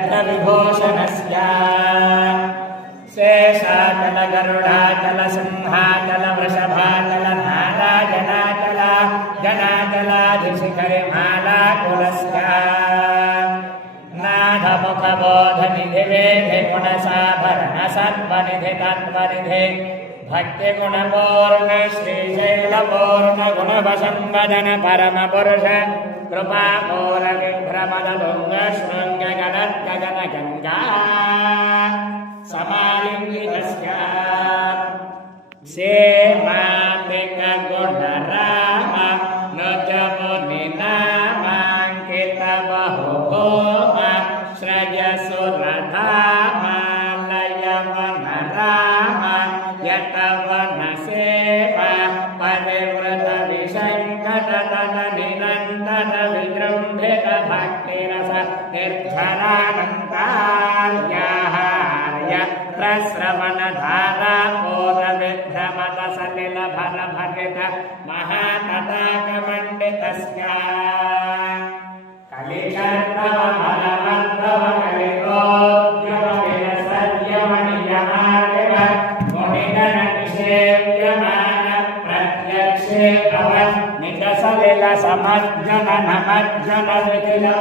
क्षेत्रविभूषणस्य शेषाचल गरुडाचल सिंहाचल वृषभाचल नारायणाचल जनाचलाधिशिखरिमालाकुलस्य नाथमुखबोधनिधि वेधि गुणसाभरणसत्त्वनिधि तत्त्वनिधि भक्तिगुणपूर्ण श्रीशैलपूर्ण गुणवसंवदन परमपुरुष कृपापूरविभ्रमदुङ्गशृङ्गगणगणगङ्गा समालिङ्गितस्य सेवापिकगुणराम नुजमुनिनामाङ्कितबहुभूम श्रजसुरधामालयवनराम यतवनसेवा परिवृतविशङ्कटतननिरन्तर विजृम्भित भक्तिरस निर्झरानन्तार्याहार्य प्रस्रवणधारा पूर्वविभ्रमद सलिलभरभरित महातटाकमण्डितस्य कलिशर्दवमलमर्दव कलिगोद्यमविरसर्यमणियमालिव मुनिगणनिषेव्यमान प्रत्यक्षे भवन् निजसलिलसमज्जन नमज्जन विधिल